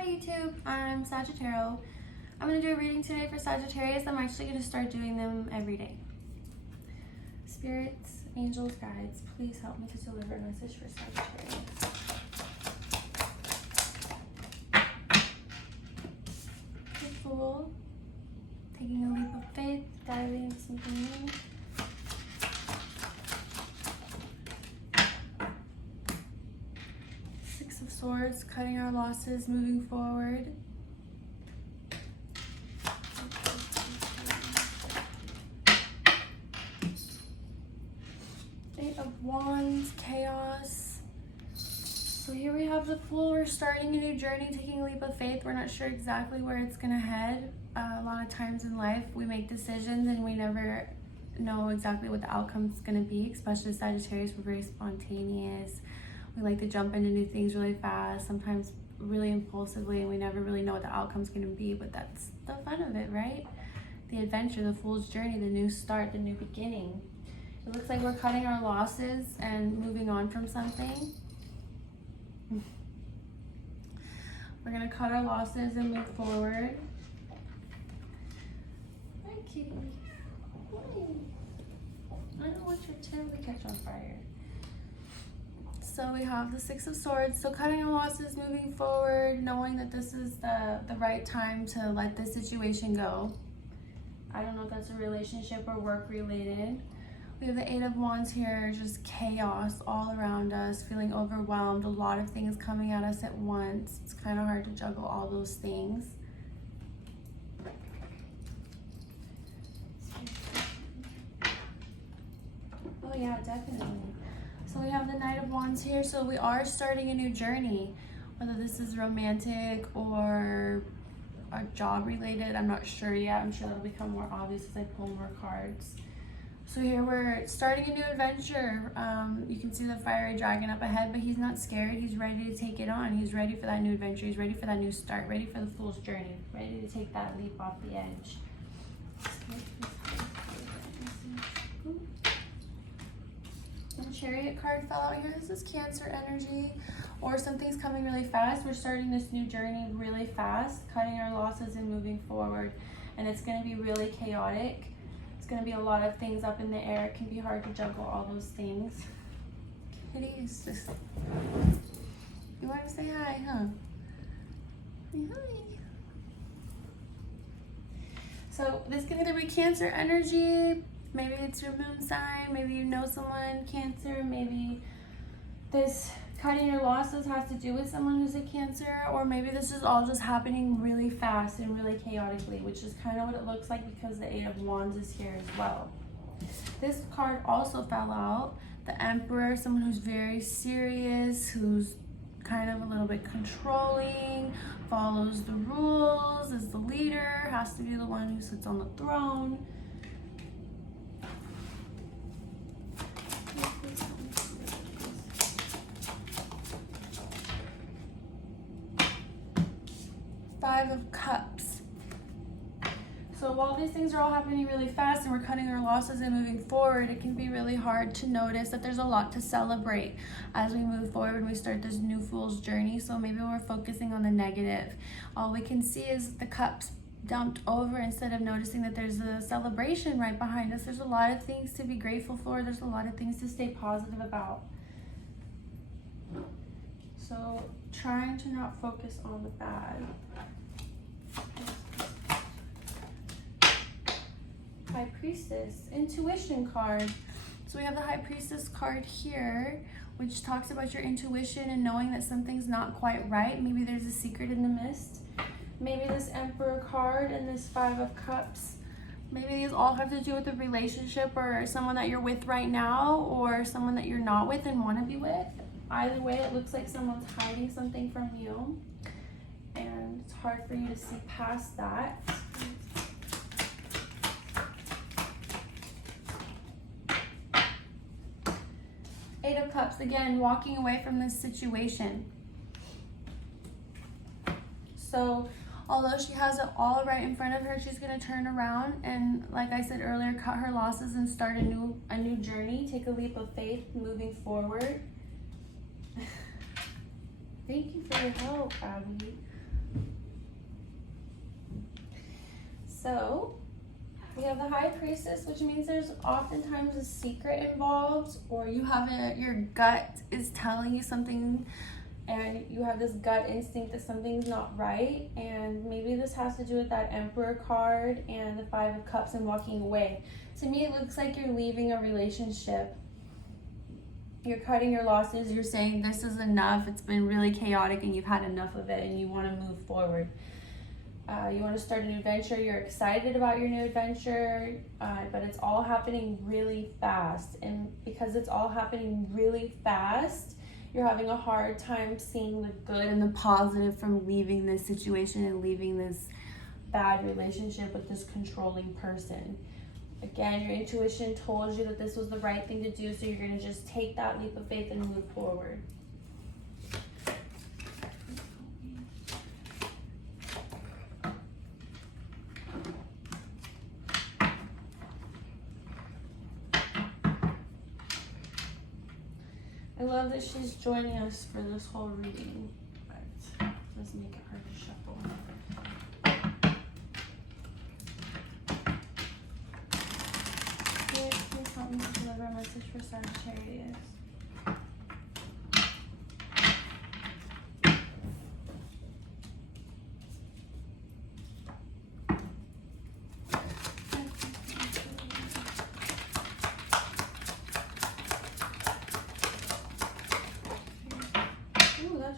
Hi YouTube, I'm Sagittarius. I'm going to do a reading today for Sagittarius. I'm actually going to start doing them every day. Spirits, angels, guides, please help me to deliver a message for Sagittarius. The Fool, taking a leap of faith, diving into something new. Six of Swords, cutting our losses, moving forward. Eight of Wands, chaos. So here we have the Fool. We're starting a new journey, taking a leap of faith. We're not sure exactly where it's gonna head. A lot of times in life we make decisions and we never know exactly what the outcome's gonna be, especially Sagittarius. We're very spontaneous. We like to jump into new things really fast, sometimes really impulsively, and we never really know what the outcome's gonna be, but that's the fun of it, right? The adventure, the Fool's journey, the new start, the new beginning. It looks like we're cutting our losses and moving on from something. We're gonna cut our losses and move forward. Hi, kitty. Hi. I don't want your tail to catch on fire. So we have the Six of Swords. So cutting our losses, moving forward, knowing that this is the right time to let this situation go. I don't know if that's a relationship or work related. We have the Eight of Wands here, just chaos all around us, feeling overwhelmed, a lot of things coming at us at once. It's kind of hard to juggle all those things. Oh yeah, definitely. So we have the Knight of Wands here, so we are starting a new journey. Whether this is romantic or a job related, I'm not sure yet. I'm sure that'll become more obvious as I pull more cards. So here we're starting a new adventure. You can see the fiery dragon up ahead, but he's not scared. He's ready to take it on. He's ready for that new adventure. He's ready for that new start, ready for the Fool's journey, ready to take that leap off the edge. The Chariot card fell out here. This is Cancer energy, or something's coming really fast. We're starting this new journey really fast, cutting our losses and moving forward, and it's going to be really chaotic. It's going to be a lot of things up in the air. It can be hard to juggle all those things. Kitty is just... You want to say hi, huh? Say hi. So this can either be Cancer energy. Maybe it's your moon sign. Maybe you know someone Cancer. Maybe this cutting your losses has to do with someone who's a Cancer, or maybe this is all just happening really fast and really chaotically, which is kind of what it looks like because the Eight of Wands is here as well. This card also fell out. The Emperor, someone who's very serious, who's kind of a little bit controlling, follows the rules, is the leader, has to be the one who sits on the throne. Five of Cups. So while these things are all happening really fast and we're cutting our losses and moving forward, it can be really hard to notice that there's a lot to celebrate as we move forward and we start this new Fool's journey. So maybe we're focusing on the negative. All we can see is the cups dumped over instead of noticing that there's a celebration right behind us. There's a lot of things to be grateful for. There's a lot of things to stay positive about. So trying to not focus on the bad. High Priestess, intuition card. So we have the High Priestess card here, which talks about your intuition and knowing that something's not quite right. Maybe there's a secret in the mist. Maybe this Emperor card and this Five of Cups. Maybe these all have to do with a relationship or someone that you're with right now, or someone that you're not with and want to be with. Either way, it looks like someone's hiding something from you, and it's hard for you to see past that. Eight of Cups, again, walking away from this situation. So although she has it all right in front of her, she's going to turn around and, like I said earlier, cut her losses and start a new journey, take a leap of faith moving forward. Thank you for your help, Abby. So we have the High Priestess, which means there's oftentimes a secret involved, or you have your gut is telling you something and you have this gut instinct that something's not right. And maybe this has to do with that Emperor card and the Five of Cups and walking away. To me, it looks like you're leaving a relationship. You're cutting your losses. You're saying this is enough. It's been really chaotic and you've had enough of it and you want to move forward. You want to start a new adventure. You're excited about your new adventure, but it's all happening really fast. And because it's all happening really fast, you're having a hard time seeing the good and the positive from leaving this situation and leaving this bad relationship with this controlling person. Again, your intuition told you that this was the right thing to do, so you're going to just take that leap of faith and move forward. I love that she's joining us for this whole reading, but it does make it hard to shuffle. Please help me deliver a message for Sagittarius.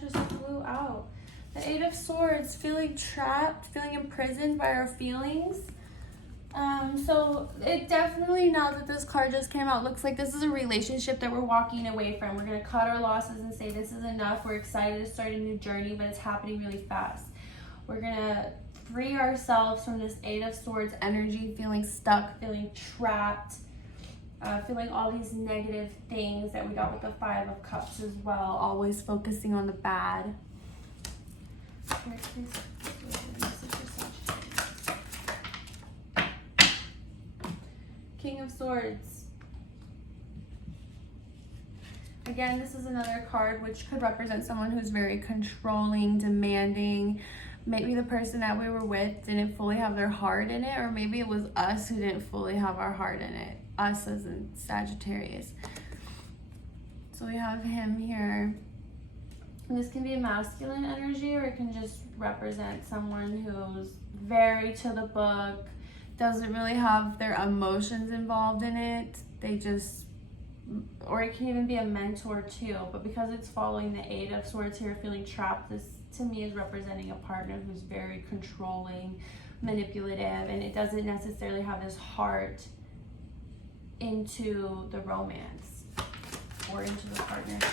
Just flew out. The Eight of Swords, feeling trapped, feeling imprisoned by our feelings. So it definitely, now that this card just came out, looks like this is a relationship that we're walking away from. We're going to cut our losses and say this is enough. We're excited to start a new journey, but it's happening really fast. We're going to free ourselves from this Eight of Swords energy, feeling stuck, feeling trapped. Feeling all these negative things that we got with the Five of Cups as well, always focusing on the bad. King of Swords. Again, this is another card which could represent someone who's very controlling, demanding. Maybe the person that we were with didn't fully have their heart in it, or maybe it was us who didn't fully have our heart in it. Us as in Sagittarius. So we have him here. And this can be a masculine energy, or it can just represent someone who's very to the book, doesn't really have their emotions involved in it. They just, or it can even be a mentor too. But because it's following the Eight of Swords here, feeling trapped, this to me is representing a partner who's very controlling, manipulative, and it doesn't necessarily have his heart into the romance or into the partnership.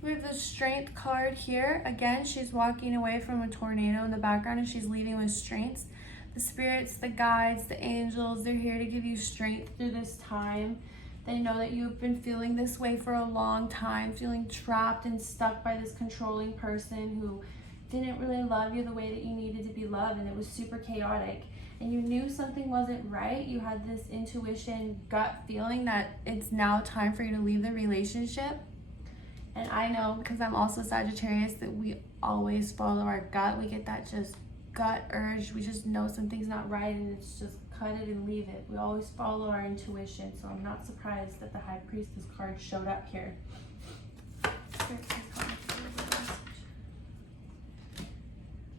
We have the Strength card here. Again, she's walking away from a tornado in the background and she's leaving with strengths. The spirits, the guides, the angels, they're here to give you strength through this time. They know that you've been feeling this way for a long time, feeling trapped and stuck by this controlling person who didn't really love you the way that you needed to be loved, and it was super chaotic. And you knew something wasn't right. You had this intuition, gut feeling that it's now time for you to leave the relationship. And I know, because I'm also Sagittarius, that we always follow our gut. We get that just gut urge. We just know something's not right, and it's just cut it and leave it. We always follow our intuition, so I'm not surprised that the High Priestess card showed up here.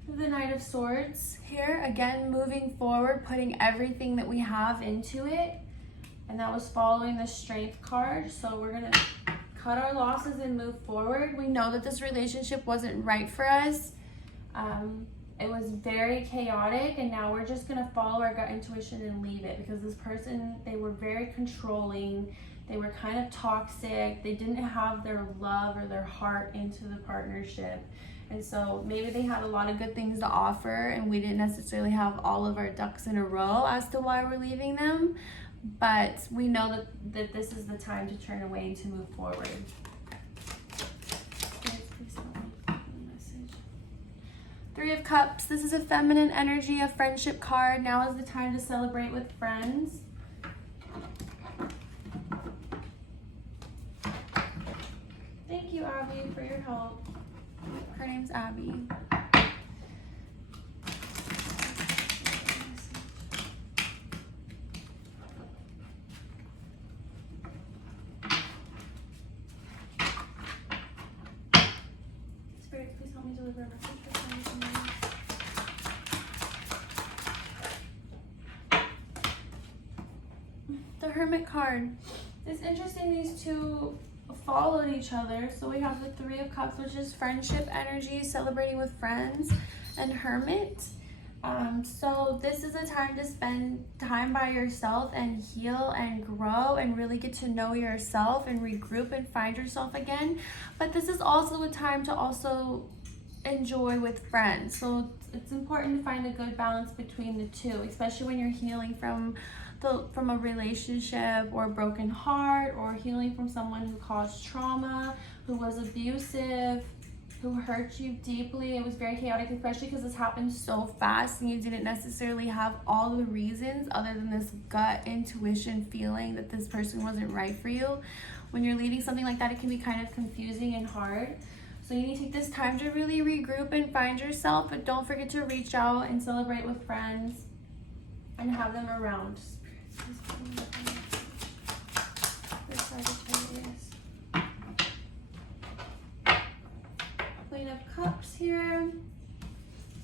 The Knight of Swords here, again moving forward, putting everything that we have into it, and that was following the Strength card. So we're gonna cut our losses and move forward. We know that this relationship wasn't right for us. It was very chaotic, and now we're just gonna follow our gut intuition and leave it, because this person, they were very controlling. They were kind of toxic. They didn't have their love or their heart into the partnership. And so maybe they had a lot of good things to offer, and we didn't necessarily have all of our ducks in a row as to why we're leaving them. But we know that this is the time to turn away and to move forward. Three of Cups. This is a feminine energy, a friendship card. Now is the time to celebrate with friends. Thank you, Abby, for your help. Her name's Abby. Spirit, please help me deliver a message for the Hermit card. It's interesting these two followed each other. So we have the Three of Cups, which is friendship energy, celebrating with friends, and Hermit. So this is a time to spend time by yourself and heal and grow and really get to know yourself and regroup and find yourself again. But this is also a time to also enjoy with friends. So it's important to find a good balance between the two, especially when you're healing from a relationship or a broken heart, or healing from someone who caused trauma, who was abusive, who hurt you deeply. It was very chaotic, especially because this happened so fast and you didn't necessarily have all the reasons other than this gut intuition feeling that this person wasn't right for you. When you're leading something like that, it can be kind of confusing and hard. So you need to take this time to really regroup and find yourself, but don't forget to reach out and celebrate with friends and have them around. Sagittarius. Queen of Cups here.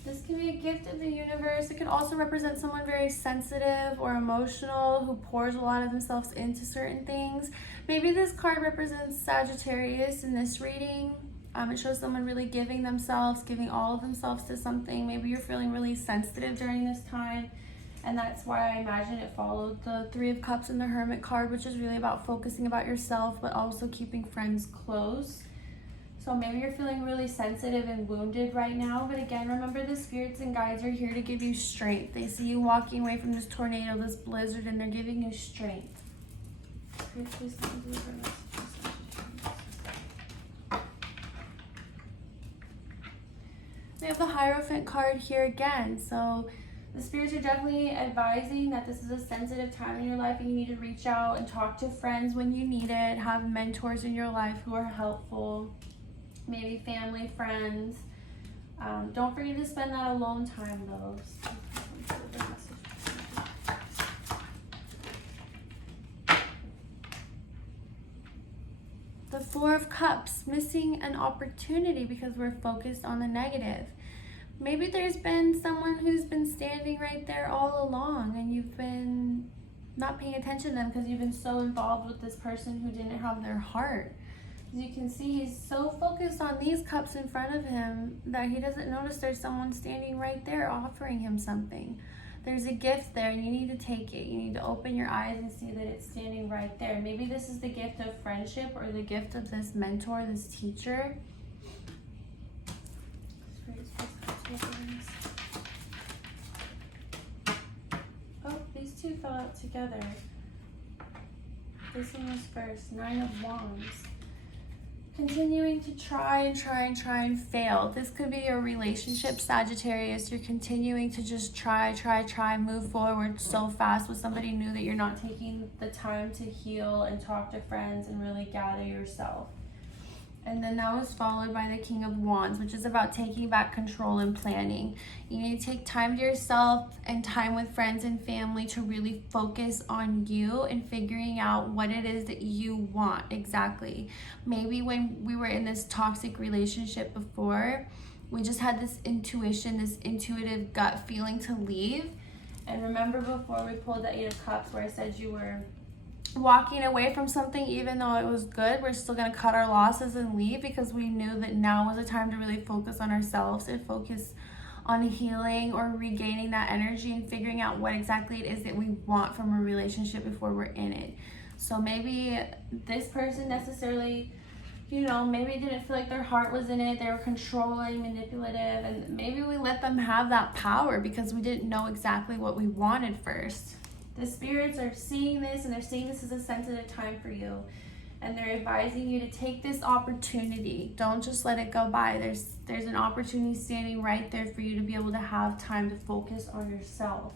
This can be a gift of the universe. It can also represent someone very sensitive or emotional who pours a lot of themselves into certain things. Maybe this card represents Sagittarius in this reading. It shows someone really giving themselves, giving all of themselves to something. Maybe you're feeling really sensitive during this time. And that's why I imagine it followed the Three of Cups and the Hermit card, which is really about focusing about yourself, but also keeping friends close. So maybe you're feeling really sensitive and wounded right now. But again, remember the spirits and guides are here to give you strength. They see you walking away from this tornado, this blizzard, and they're giving you strength. Spirits, please come to deliver a message. We have the Hierophant card here again. So the spirits are definitely advising that this is a sensitive time in your life and you need to reach out and talk to friends when you need it. Have mentors in your life who are helpful. Maybe family, friends. Don't forget to spend that alone time though. The Four of Cups, missing an opportunity because we're focused on the negative. Maybe there's been someone who's been standing right there all along and you've been not paying attention to them because you've been so involved with this person who didn't have their heart. As you can see, he's so focused on these cups in front of him that he doesn't notice there's someone standing right there offering him something. There's a gift there and you need to take it. You need to open your eyes and see that it's standing right there. Maybe this is the gift of friendship or the gift of this mentor, this teacher. Oh, these two fell out together. This one was first. Nine of Wands. Continuing to try and fail. This could be your relationship, Sagittarius. You're continuing to just try, move forward so fast with somebody new that you're not taking the time to heal and talk to friends and really gather yourself. And then that was followed by the King of Wands, which is about taking back control and planning. You need to take time to yourself and time with friends and family to really focus on you and figuring out what it is that you want exactly. Maybe when we were in this toxic relationship before, we just had this intuition, this intuitive gut feeling to leave. And remember before we pulled the Eight of Cups where I said you were walking away from something even though it was good, we're still going to cut our losses and leave because we knew that now was a time to really focus on ourselves and focus on healing or regaining that energy and figuring out what exactly it is that we want from a relationship before we're in it. So maybe this person necessarily, maybe didn't feel like their heart was in it. They were controlling, manipulative, and maybe we let them have that power because we didn't know exactly what we wanted first. The spirits are seeing this and they're seeing this as a sensitive time for you. And they're advising you to take this opportunity. Don't just let it go by. There's an opportunity standing right there for you to be able to have time to focus on yourself.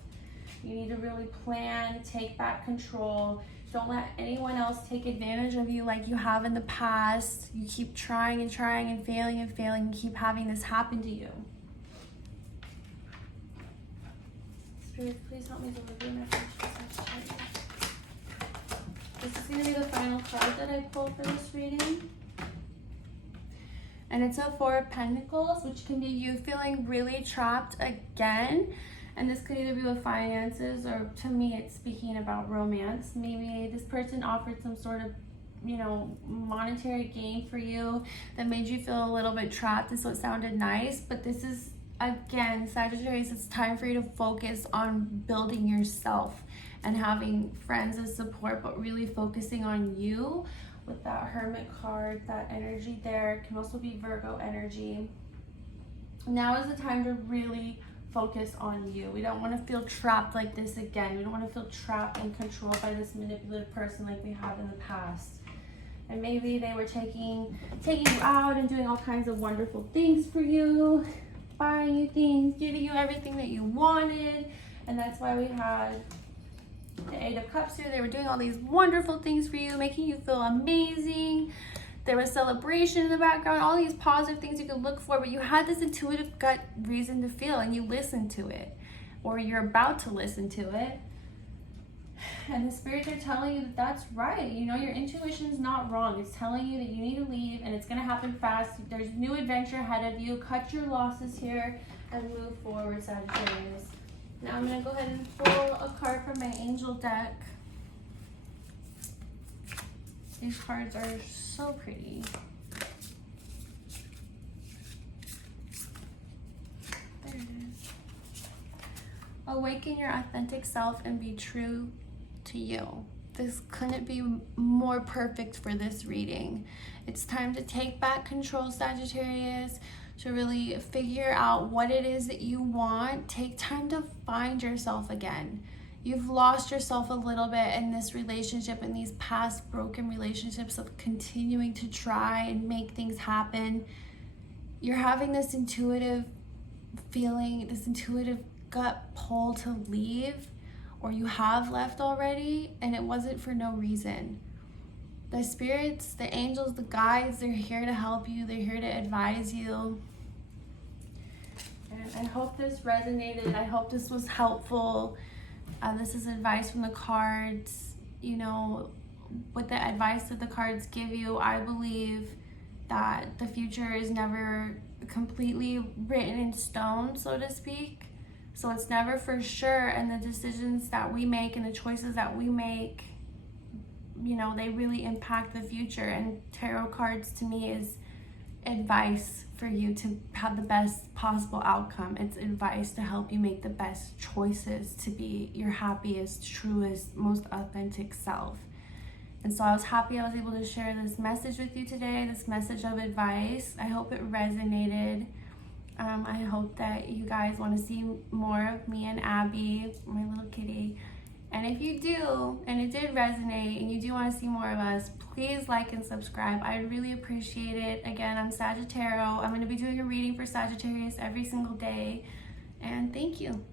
You need to really plan, take back control, Don't let anyone else take advantage of you like you have in the past. You keep trying and trying and failing and keep having this happen to you. Spirit, please help me deliver your message to Sagittarius. This is going to be the final card that I pulled for this reading. And it's a Four of Pentacles, which can be you feeling really trapped again. And this could either be with finances, or to me, it's speaking about romance. Maybe this person offered some sort of, you know, monetary gain for you that made you feel a little bit trapped. And so it sounded nice, but this is, again, Sagittarius, it's time for you to focus on building yourself and having friends as support, but really focusing on you with that Hermit card, that energy there. It can also be Virgo energy. Now is the time to really focus on you. We don't want to feel trapped like this again. We don't want to feel trapped and controlled by this manipulative person like we have in the past. And maybe they were taking you out and doing all kinds of wonderful things for you, buying you things, giving you everything that you wanted. And that's why we had the Eight of Cups here. They were doing all these wonderful things for you, making you feel amazing. There was celebration in the background, all these positive things you could look for, but you had this intuitive gut reason to feel, and you listened to it, or you're about to listen to it. And the spirits are telling you that that's right. You know, your intuition is not wrong. It's telling you that you need to leave, and it's going to happen fast. There's new adventure ahead of you. Cut your losses here and move forward, Sagittarius. Now I'm going to go ahead and pull a card from my angel deck. These cards are so pretty. There it is. Awaken your authentic self and be true to you. This couldn't be more perfect for this reading. It's time to take back control, Sagittarius, to really figure out what it is that you want. Take time to find yourself again. You've lost yourself a little bit in this relationship, in these past broken relationships of continuing to try and make things happen. You're having this intuitive feeling, this intuitive gut pull to leave, or you have left already, and it wasn't for no reason. The spirits, the angels, the guides, they're here to help you. They're here to advise you. And I hope this resonated. I hope this was helpful. This is advice from the cards. You know, with the advice that the cards give you, I believe that the future is never completely written in stone, so to speak. So it's never for sure, and the decisions that we make and the choices that we make, you know, they really impact the future. And tarot cards to me is advice for you to have the best possible outcome. It's advice to help you make the best choices to be your happiest, truest, most authentic self. And so I was happy I was able to share this message with you today, this message of advice. I hope it resonated. I hope that you guys want to see more of me and Abby, my little kitty. And if you do, and it did resonate, and you do want to see more of us, please like and subscribe. I'd really appreciate it. Again, I'm Sagittarius. I'm going to be doing a reading for Sagittarius every single day. And thank you.